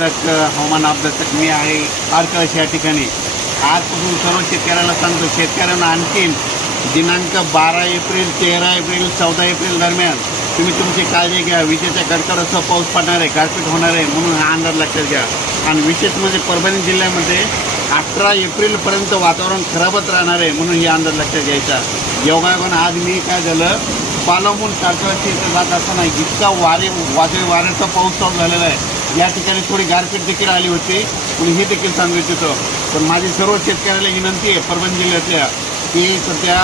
हवामान अभ्यासक मी आहे तारकळस या ठिकाणी. आजपासून सर्व शेतकऱ्याला सांगतो, शेतकऱ्यांना आणखीन दिनांक 12 एप्रिल, 13 एप्रिल, 14 एप्रिल दरम्यान तुम्ही तुमची काळजी घ्या. विजेच्या कडकडासह पाऊस पडणार आहे, गारपीट होणार आहे, म्हणून हा अंदाज लक्षात घ्या. आणि विशेष म्हणजे परभणी जिल्ह्यामध्ये 18 एप्रिलपर्यंत वातावरण खराबच राहणार आहे, म्हणून ही अंदाज लक्षात घ्यायचा. योगायोगानं आज मी काय झालं, पालमून तारकळस इथं जात असताना इतका वादळी वाऱ्याचा पाऊस चालू झालेला आहे. या ठिकाणी थोडी गारपीट देखील आली होती, पण हे देखील सांगू इच्छितो. पण माझी सर्व शेतकऱ्याला विनंती आहे परभणी जिल्ह्यातल्या, की सध्या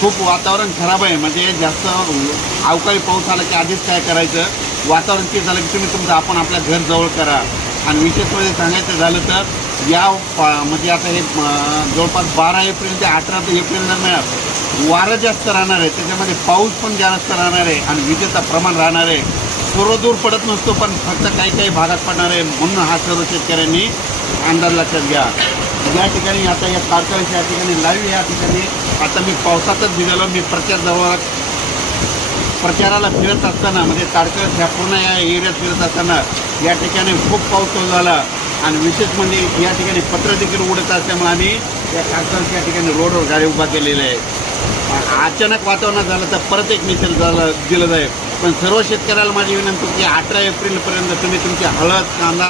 खूप वातावरण खराब आहे. म्हणजे जास्त अवकाळी पाऊस आला की आधीच काय करायचं, वातावरण ते झालं की तुम्ही तुमचं आपण आपल्या घर जवळ करा. आणि विशेष म्हणजे सांगायचं झालं तर या म्हणजे आता हे जवळपास 12 एप्रिल ते 18 एप्रिल दरम्यान वारं जास्त राहणार आहे, त्याच्यामध्ये पाऊस पण जास्त राहणार आहे आणि विजेचं प्रमाण राहणार आहे. सर्व दूर पडत नसतो, पण फक्त काही काही भागात पडणार आहे, म्हणून हा सर्व शेतकऱ्यांनी अंदाज लक्षात घ्या. या ठिकाणी आता या तारकळस या ठिकाणी लाईव्ह या ठिकाणी आता मी पावसातच भिजलो. मी प्रचाराला फिरत असताना म्हणजे तारकळस ह्या पूर्ण या एरियात फिरत असताना या ठिकाणी खूप पाऊस चालू झाला. आणि विशेष म्हणजे या ठिकाणी पत्र देखील उडत असल्यामुळे आम्ही या तारकळस या ठिकाणी रोडवर गाडी उभा केलेली आहे. अचानक वातावरणात झालं तर परत एक निषेध दिलं जाईल. पण सर्व शेतकऱ्याला माझी विनंती की 18 एप्रिलपर्यंत तुम्ही तुमची हळद, कांदा